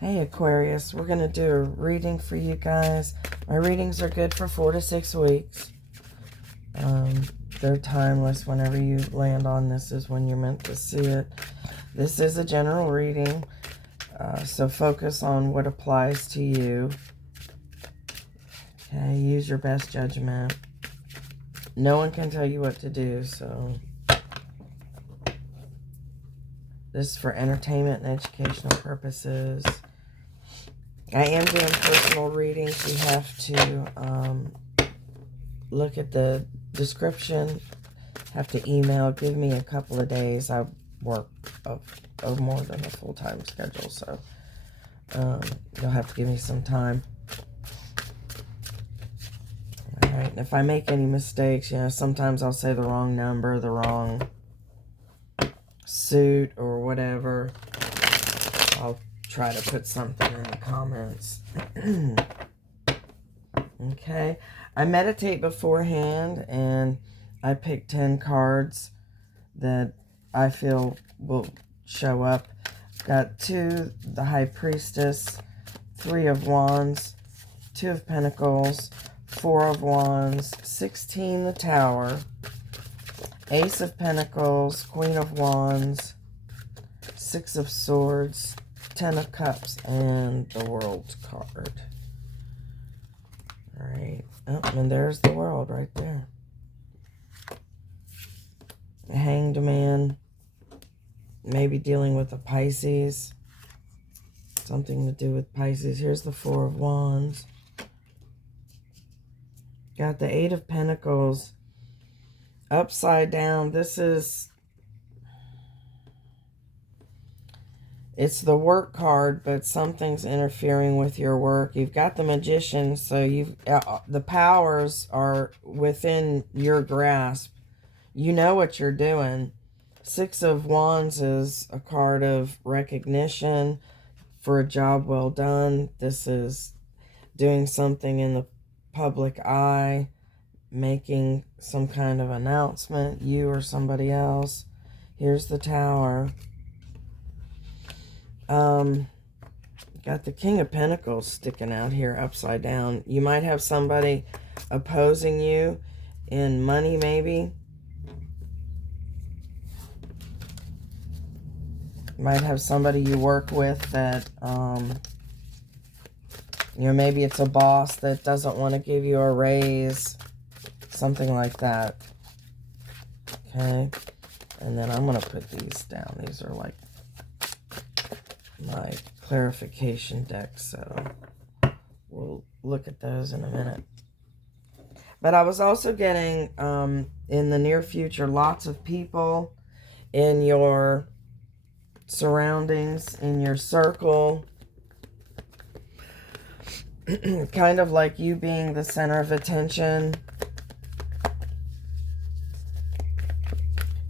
Hey Aquarius, we're going to do a reading for you guys. My readings are good for 4 to 6 weeks. They're timeless. Whenever you land on this is when you're meant to see it. This is a general reading, so focus on what applies to you. Okay, use your best judgment. No one can tell you what to do, so this is for entertainment and educational purposes. I am doing personal readings. You have to look at the description. Have to email. Give me a couple of days. I work of more than a full-time schedule, so you'll have to give me some time. All right. And if I make any mistakes, you know, sometimes I'll say the wrong number, the wrong suit, or whatever. I'll try to put something in the comments. Okay. I meditate beforehand, and I pick 10 cards that I feel will show up. Got 2, the High Priestess, 3 of Wands, 2 of Pentacles, 4 of Wands, 16, the Tower, Ace of Pentacles, Queen of Wands, 6 of Swords, 10 of Cups, and the World card. All right. Oh, and there's the World right there. The Hanged Man. Maybe dealing with a Pisces. Something to do with Pisces. Here's the 4 of Wands. Got the 8 of Pentacles. Upside down. This is... It's the work card, but something's interfering with your work. You've got the Magician, so you've the powers are within your grasp. You know what you're doing. 6 of Wands is a card of recognition for a job well done. This is doing something in the public eye, making some kind of announcement, you or somebody else. Here's the Tower. Got the King of Pentacles sticking out here upside down. You might have somebody opposing you in money, maybe. You might have somebody you work with that, you know, maybe it's a boss that doesn't want to give you a raise. Something like that. Okay. And then I'm going to put these down. These are like my clarification deck, so we'll look at those in a minute. But I was also getting, in the near future, lots of people in your surroundings, in your circle, kind of like you being the center of attention.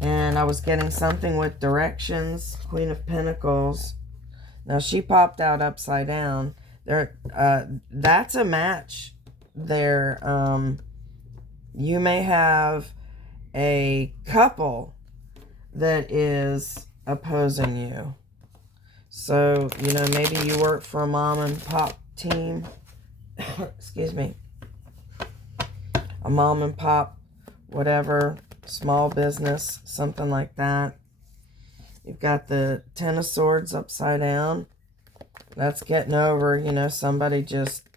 And I was getting something with directions, Queen of Pentacles. Now, she popped out upside down. There, that's a match there. You may have a couple that is opposing you. So, you know, maybe you work for a mom and pop team. Excuse me. A mom and pop, whatever, small business, something like that. You've got the 10 of Swords upside down. That's getting over, you know, somebody just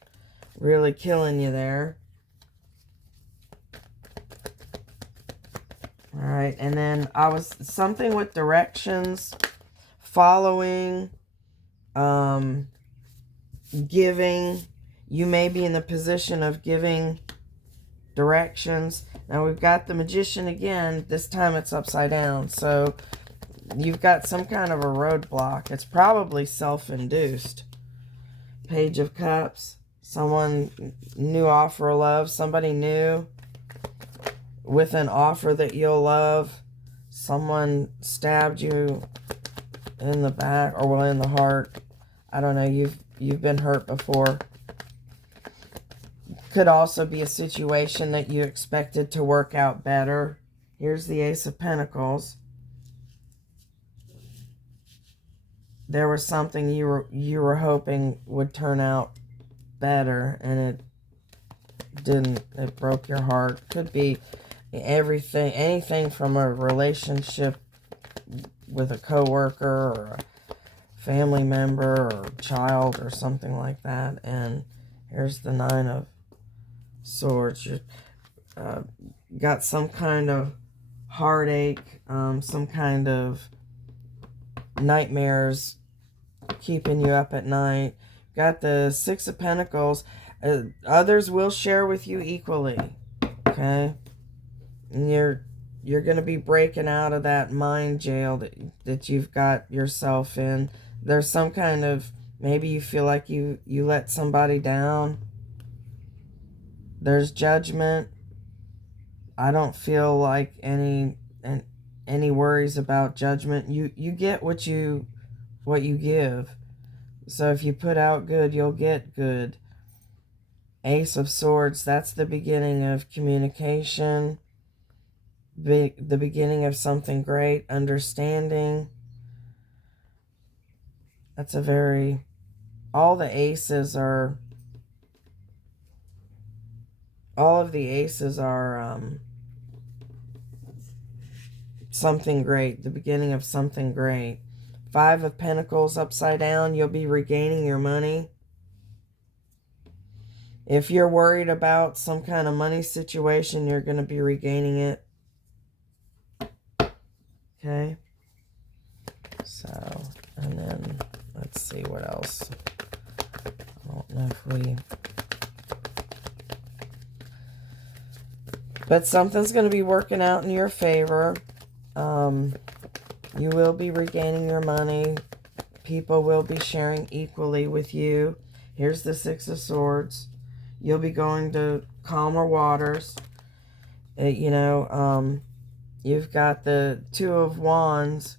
really killing you there. All right, and then I was something with directions, following, giving. You may be in the position of giving directions. Now we've got the Magician again. This time it's upside down. So you've got some kind of a roadblock. It's probably self-induced. Page of Cups. Someone new offer of love. Somebody new with an offer that you'll love. Someone stabbed you in the back, or well, in the heart. I don't know. You've been hurt before. Could also be a situation that you expected to work out better. Here's the Ace of Pentacles. there was something you were hoping would turn out better, and it didn't. It broke your heart. Could be everything, anything from a relationship with a coworker or a family member or child or something like that. And here's the Nine of Swords. You got some kind of heartache, some kind of nightmares keeping you up at night. Got the Six of Pentacles. Others will share with you equally. Okay? And you're going to be breaking out of that mind jail that you've got yourself in. There's some kind of, maybe you feel like you let somebody down. There's judgment. I don't feel like any worries about judgment. You get what you give. So if you put out good, you'll get good. Ace of Swords, that's the beginning of communication. The beginning of something great. Understanding. That's a very... all of the aces are something great. The beginning of something great. Five of Pentacles upside down. You'll be regaining your money. If you're worried about some kind of money situation, you're going to be regaining it. Okay. So, and then let's see what else. I don't know if we... but something's going to be working out in your favor. You will be regaining your money. People will be sharing equally with you. Here's the Six of Swords. You'll be going to calmer waters. You've got the Two of Wands.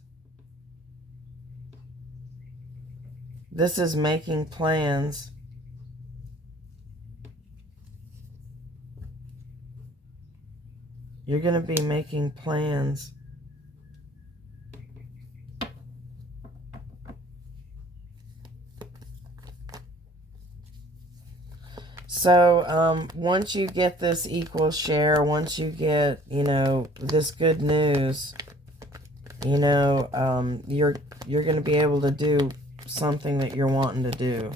This is making plans. You're going to be making plans. So, once you get this equal share, once you get, this good news, you're going to be able to do something that you're wanting to do.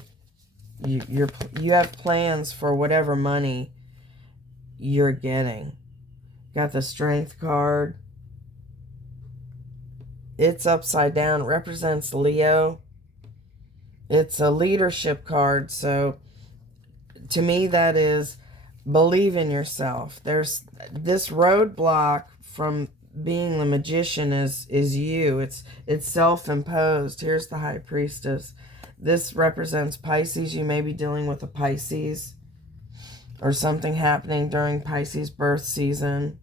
You have plans for whatever money you're getting. Got the Strength card. It's upside down. It represents Leo. It's a leadership card, so to me that is believe in yourself. There's this roadblock from being the Magician is you. It's self-imposed. Here's the High Priestess. This represents Pisces. You may be dealing with a Pisces or something happening during Pisces birth season.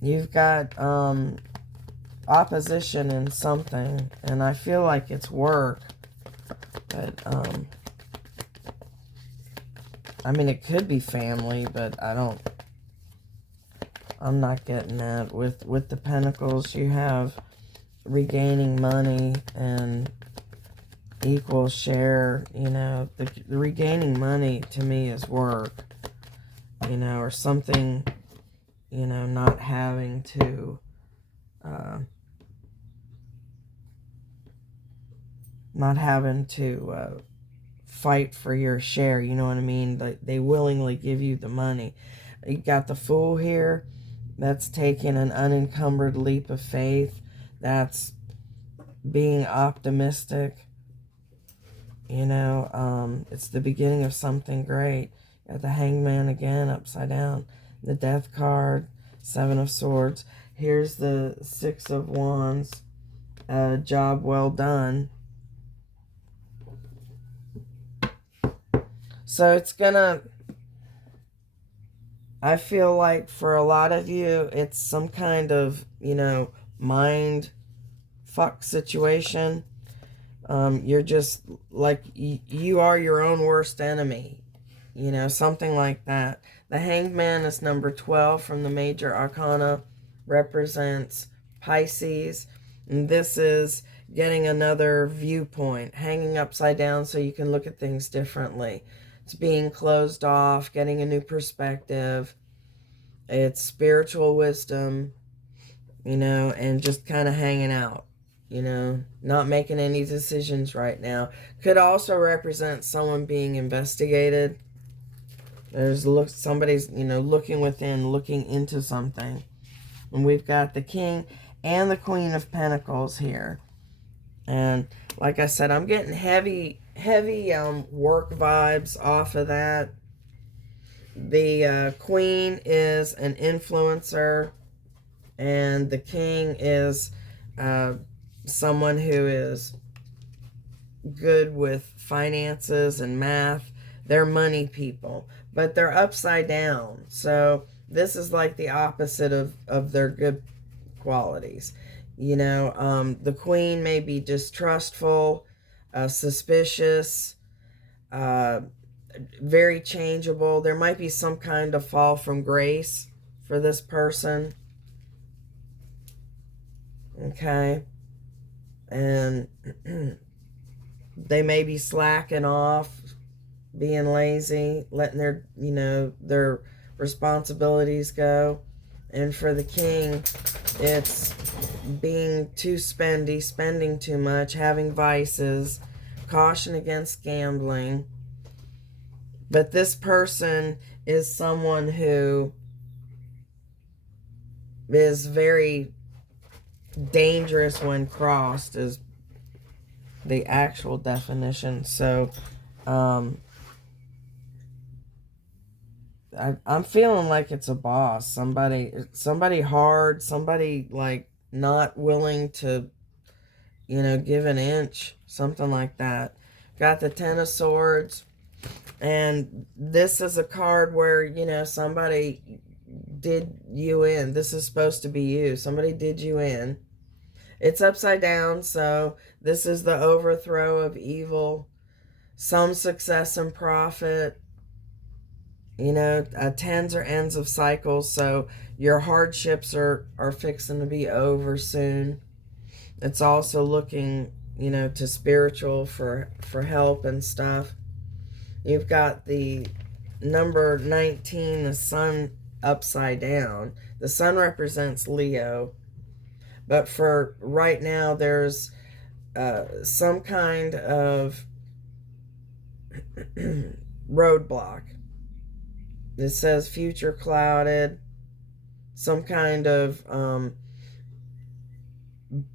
You've got opposition in something, and I feel like it's work. But, I mean, it could be family, but I'm not getting that. With the Pentacles, you have regaining money and equal share. The regaining money to me is work, or something, not having to, fight for your share, you know what I mean? Like, they willingly give you the money. You got the Fool here. That's taking an unencumbered leap of faith. That's being optimistic. It's the beginning of something great. Got the Hangman again, upside down. The Death card, Seven of Swords. Here's the Six of Wands. Job well done. So it's gonna, I feel like for a lot of you, it's some kind of, mind fuck situation. You're just like, you are your own worst enemy. Something like that. The Hangman is number 12 from the Major Arcana. Represents Pisces. And this is getting another viewpoint, hanging upside down so you can look at things differently. It's being closed off, getting a new perspective. It's spiritual wisdom, you know, and just kind of hanging out, you know, not making any decisions right now. Could also represent someone being investigated. There's somebody's, you know, looking within, looking into something. And we've got the King and the Queen of Pentacles here. And like I said, I'm getting heavy work vibes off of that. The Queen is an influencer, and the King is someone who is good with finances and math. They're money people, but they're upside down. So this is like the opposite of their good qualities. You know, the Queen may be distrustful, suspicious, very changeable. There might be some kind of fall from grace for this person. Okay. And they may be slacking off, being lazy, letting their, you know, their responsibilities go. And for the King, it's being too spendy, spending too much, having vices, caution against gambling. But this person is someone who is very dangerous when crossed, is the actual definition. So I'm feeling like it's a boss, somebody hard, somebody like not willing to, you know, give an inch, something like that. Got the Ten of Swords, and this is a card where, you know, somebody did you in. This is supposed to be you. Somebody did you in. It's upside down, so this is the overthrow of evil, some success and profit. You know, tens or ends of cycles, so your hardships are fixing to be over soon. It's also looking, you know, to spiritual for help and stuff. You've got the number 19, the sun upside down. The sun represents Leo. But for right now, there's some kind of roadblock. It says future clouded. Some kind of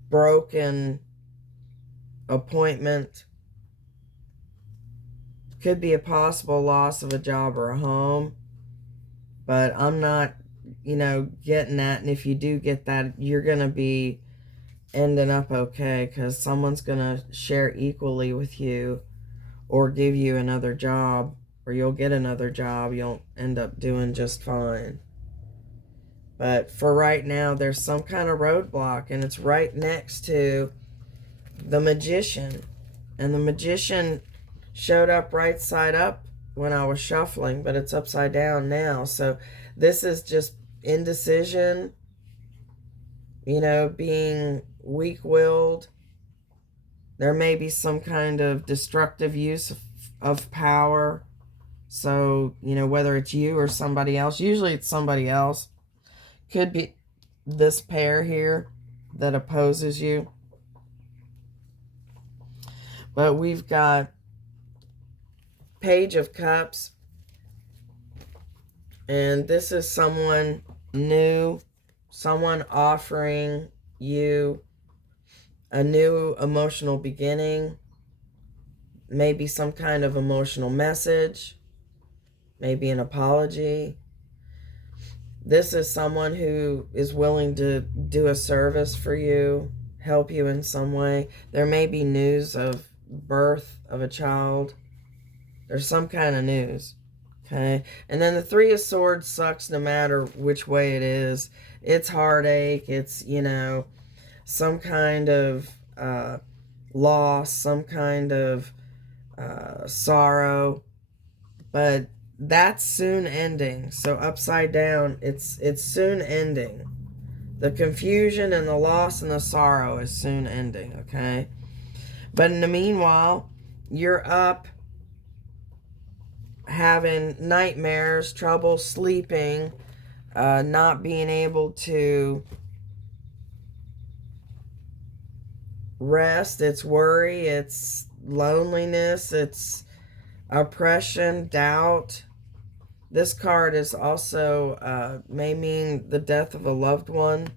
broken appointment. Could be a possible loss of a job or a home. But I'm not, you know, getting that. And if you do get that, you're going to be ending up okay, because someone's going to share equally with you or give you another job, or you'll get another job. You'll end up doing just fine. But for right now, there's some kind of roadblock, and it's right next to the Magician. And the Magician showed up right side up when I was shuffling, but it's upside down now. So this is just indecision, you know, being weak-willed. There may be some kind of destructive use of power. So, you know, whether it's you or somebody else, usually it's somebody else. Could be this pair here that opposes you. But we've got Page of Cups. And this is someone new, someone offering you a new emotional beginning, maybe some kind of emotional message, maybe an apology. This is someone who is willing to do a service for you, help you in some way. There may be news of birth of a child. There's some kind of news. Okay. And then the Three of Swords sucks no matter which way it is. It's heartache. It's, you know, some kind of loss, some kind of sorrow. But that's soon ending. So upside down, it's soon ending. The confusion and the loss and the sorrow is soon ending, okay? But in the meanwhile, you're up having nightmares, trouble sleeping, not being able to rest. It's worry, it's loneliness, it's oppression, doubt. This card is also may mean the death of a loved one.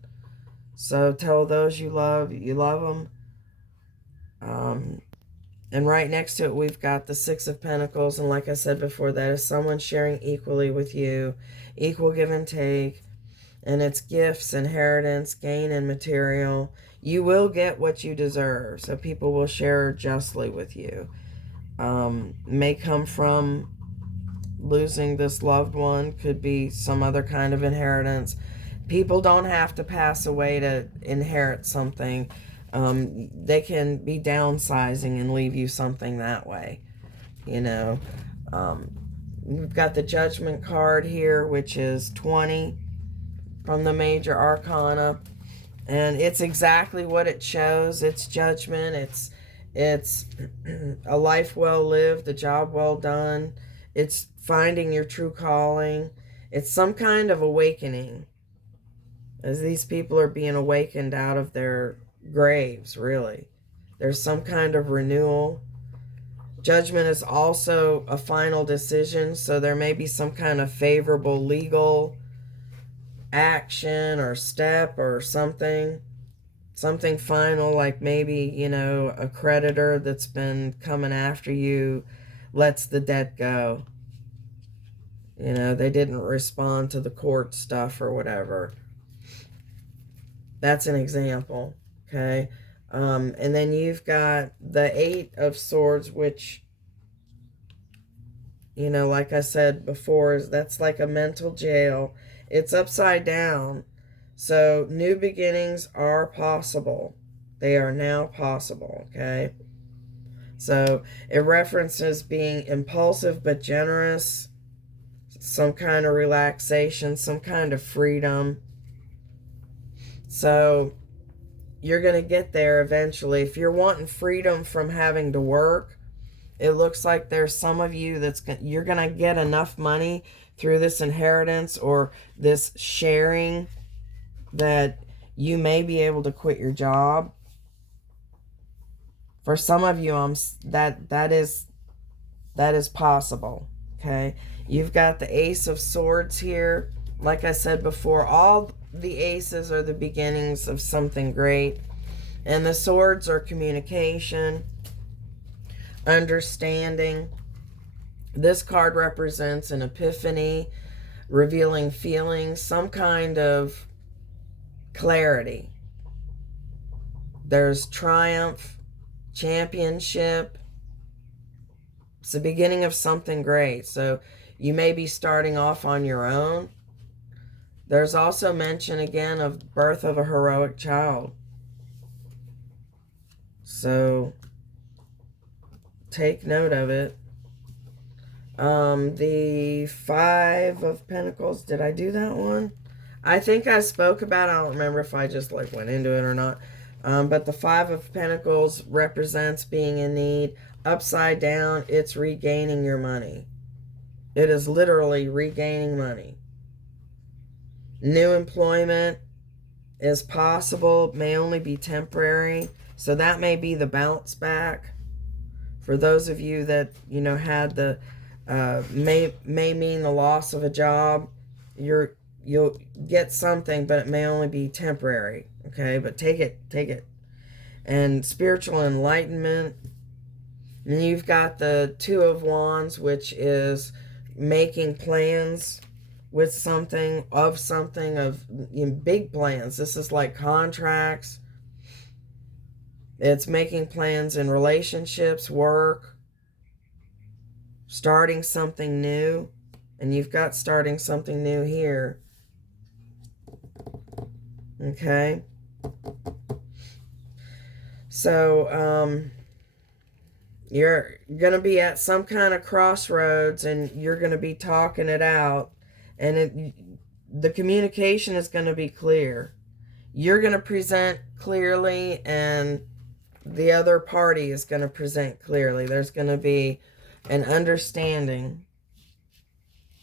So tell those you love them. And right next to it, we've got the Six of Pentacles. And like I said before, that is someone sharing equally with you. Equal give and take. And it's gifts, inheritance, gain, and material. You will get what you deserve. So people will share justly with you. May come from losing this loved one, could be some other kind of inheritance. People don't have to pass away to inherit something. They can be downsizing and leave you something that way, you know. We've got the Judgment card here, which is 20 from the Major Arcana, and it's exactly what it shows. It's judgment. It's a life well lived, a job well done. It's finding your true calling. It's some kind of awakening, as these people are being awakened out of their graves, really. There's some kind of renewal. Judgment is also a final decision, so there may be some kind of favorable legal action or step or something final, like maybe, you know, a creditor that's been coming after you lets the debt go. You know, they didn't respond to the court stuff or whatever. That's an example, okay? And then you've got the Eight of Swords, which, you know, like I said before, that's like a mental jail. It's upside down. So new beginnings are possible. They are now possible, okay? So it references being impulsive but generous, some kind of relaxation, some kind of freedom. So you're going to get there eventually. If you're wanting freedom from having to work, it looks like there's some of you you're going to get enough money through this inheritance or this sharing that you may be able to quit your job. For some of you, that is possible, okay? You've got the Ace of Swords here. Like I said before, all the aces are the beginnings of something great. And the swords are communication, understanding. This card represents an epiphany, revealing feelings, some kind of clarity. There's triumph, championship. It's the beginning of something great. So you may be starting off on your own. There's also mention again of birth of a heroic child. So take note of it. The Five of Pentacles, did I do that one? I think I spoke about it. I don't remember if I just like went into it or not. But the Five of Pentacles represents being in need. Upside down, it's regaining your money. It is literally regaining money. New employment is possible, may only be temporary. So that may be the bounce back. For those of you that, you know, had the, may mean the loss of a job. You'll get something, but it may only be temporary. Okay, but take it. And spiritual enlightenment. And you've got the Two of Wands, which is making plans with something, of big plans. This is like contracts. It's making plans in relationships, work, starting something new. And you've got starting something new here. Okay. So, you're going to be at some kind of crossroads and you're going to be talking it out. And the communication is going to be clear. you're going to present clearly, and the other party is going to present clearly. There's going to be an understanding.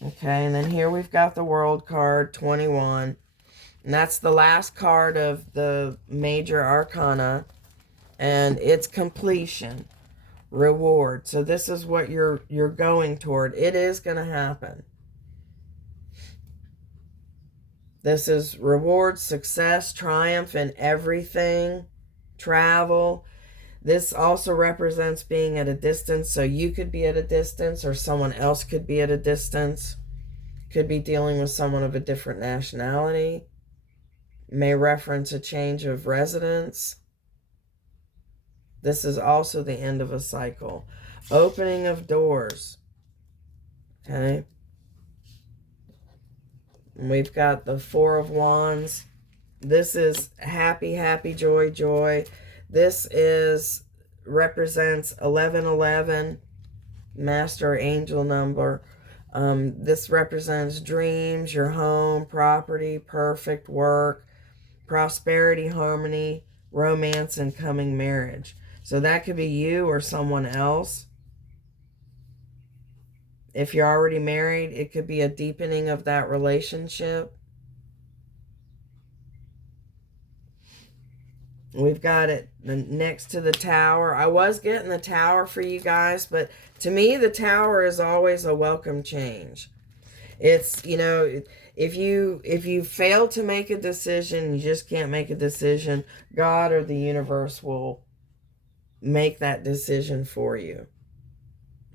Okay, and then here we've got the World card, 21. And that's the last card of the major arcana. And it's completion, reward. So this is what you're going toward. It is going to happen. This is reward, success, triumph in everything, travel. This also represents being at a distance. So you could be at a distance, or someone else could be at a distance. Could be dealing with someone of a different nationality. May reference a change of residence. This is also the end of a cycle. Opening of doors. Okay. And we've got the Four of Wands. This is happy, happy, joy, joy. This represents 1111, master angel number. This represents dreams, your home, property, perfect work, prosperity, harmony, romance, and coming marriage. So that could be you or someone else. If you're already married, it could be a deepening of that relationship. We've got it next to the Tower. I was getting the Tower for you guys, but to me, the Tower is always a welcome change. It's, you know, if you fail to make a decision, you just can't make a decision, God or the universe will make that decision for you.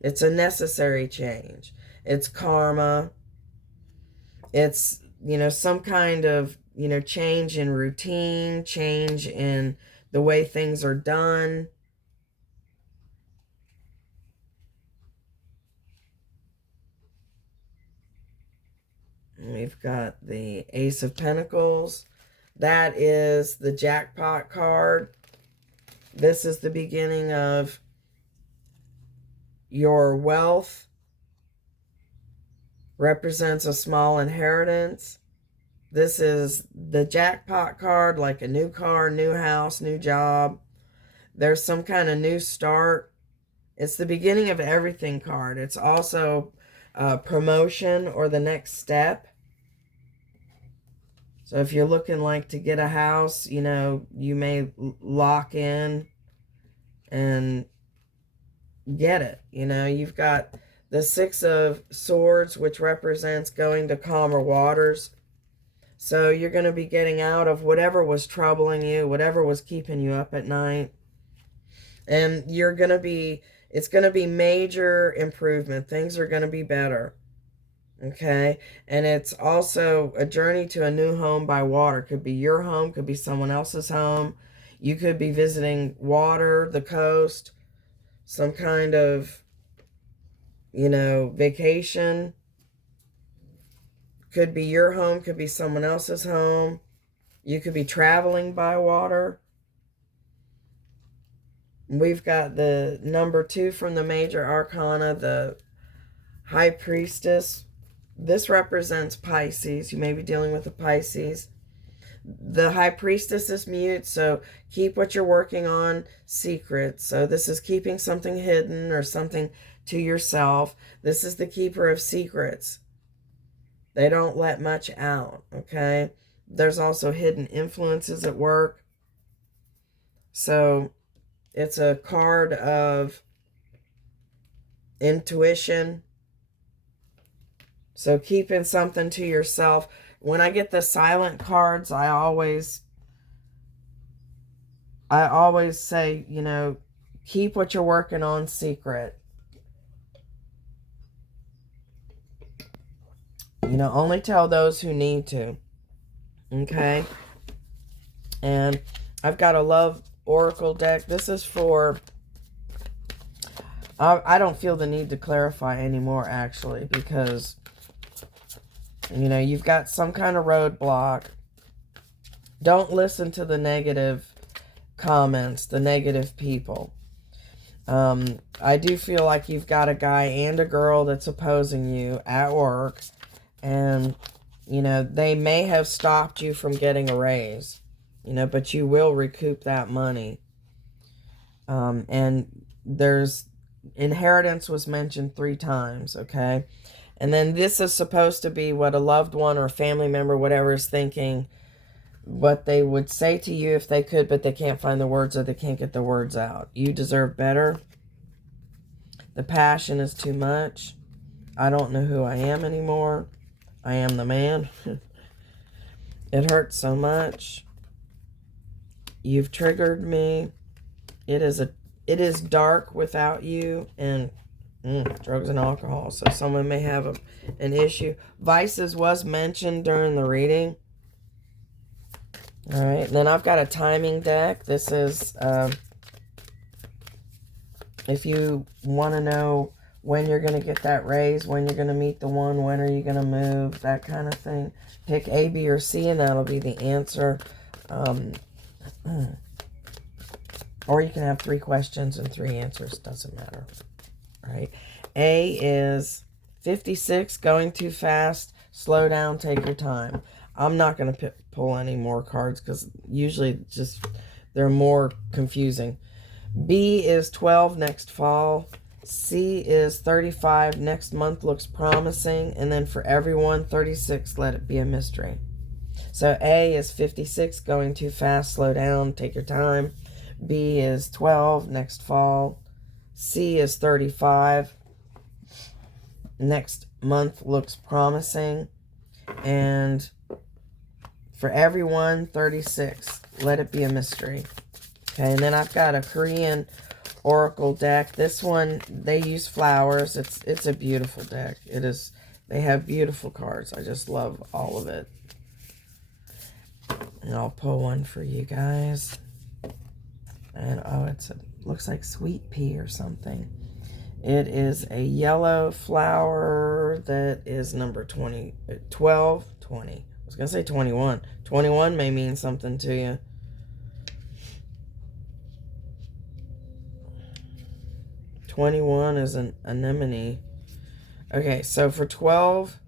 It's a necessary change. It's karma. It's, you know, some kind of, you know, change in routine, change in the way things are done. And we've got the Ace of Pentacles. That is the jackpot card. This is the beginning of your wealth. Represents a small inheritance. This is the jackpot card, like a new car, new house, new job. There's some kind of new start. It's the beginning of everything card. It's also promotion or the next step. So if you're looking like to get a house, you know, you may lock in and get it. You know, you've got the Six of Swords, which represents going to calmer waters. So you're going to be getting out of whatever was troubling you, whatever was keeping you up at night. And you're going to be, it's going to be major improvement. Things are going to be better. Okay. And it's also a journey to a new home by water. Could be your home, could be someone else's home. You could be visiting water, the coast, some kind of, you know, vacation. Could be your home, could be someone else's home. You could be traveling by water. We've got the number 2 from the major arcana, the High Priestess. This represents Pisces. You may be dealing with a Pisces. The High Priestess is mute, so keep what you're working on secret. So this is keeping something hidden or something to yourself. This is the keeper of secrets. They don't let much out, okay? There's also hidden influences at work. So it's a card of intuition. So keeping something to yourself. When I get the silent cards, I always say, you know, keep what you're working on secret. You know, only tell those who need to. Okay? And I've got a love oracle deck. This is for... I don't feel the need to clarify anymore, actually, because, you know, you've got some kind of roadblock. Don't listen to the negative comments, the negative people. I do feel like you've got a guy and a girl that's opposing you at work. And, you know, they may have stopped you from getting a raise. you know, but you will recoup that money. And there's inheritance was mentioned 3 times, okay? And then this is supposed to be what a loved one or a family member, whatever, is thinking, what they would say to you if they could, but they can't find the words or they can't get the words out. You deserve better. The passion is too much. I don't know who I am anymore. I am the man. It hurts so much. You've triggered me. It is dark without you, and drugs and alcohol. So someone may have an issue. Vices was mentioned during the reading. All right, then I've got a timing deck. This is if you want to know when you're going to get that raise, when you're going to meet the one, when are you going to move, that kind of thing. Pick A, B, or C, and that'll be the answer. Or you can have 3 questions and 3 answers. Doesn't matter. All right. A is 56, going too fast. Slow down, take your time. I'm not going to pull any more cards because usually just they're more confusing. B is 12, next fall. C is 35, next month looks promising. And then for everyone, 36, let it be a mystery. So A is 56, going too fast, slow down, take your time. B is 12, next fall. C is 35, next month looks promising. And for everyone, 36, let it be a mystery. Okay, and then I've got a Korean Oracle deck. This one, they use flowers. It's a beautiful deck. It is. They have beautiful cards. I just love all of it. And I'll pull one for you guys. And oh, looks like sweet pea or something. It is a yellow flower that is number 20. I was going to say 21. 21 may mean something to you. $21 is an anemone. Okay, so for 12,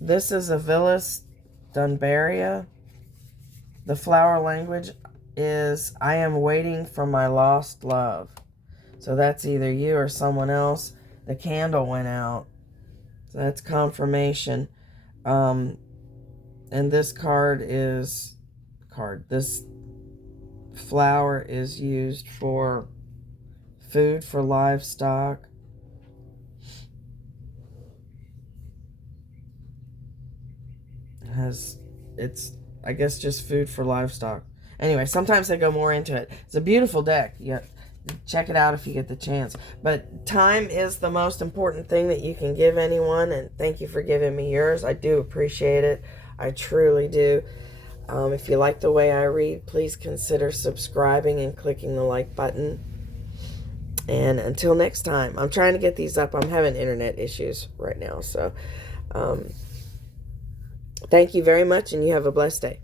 this is a Vilis Dunbaria. The flower language is, I am waiting for my lost love. So that's either you or someone else. The candle went out. So that's confirmation. And this this flower is used for food for livestock. It's I guess just food for livestock. Anyway, sometimes they go more into it. It's a beautiful deck. Check it out if you get the chance. But time is the most important thing that you can give anyone, and thank you for giving me yours. I do appreciate it. I truly do. If you like the way I read, please consider subscribing and clicking the like button. And until next time, I'm trying to get these up. I'm having internet issues right now. So thank you very much, and you have a blessed day.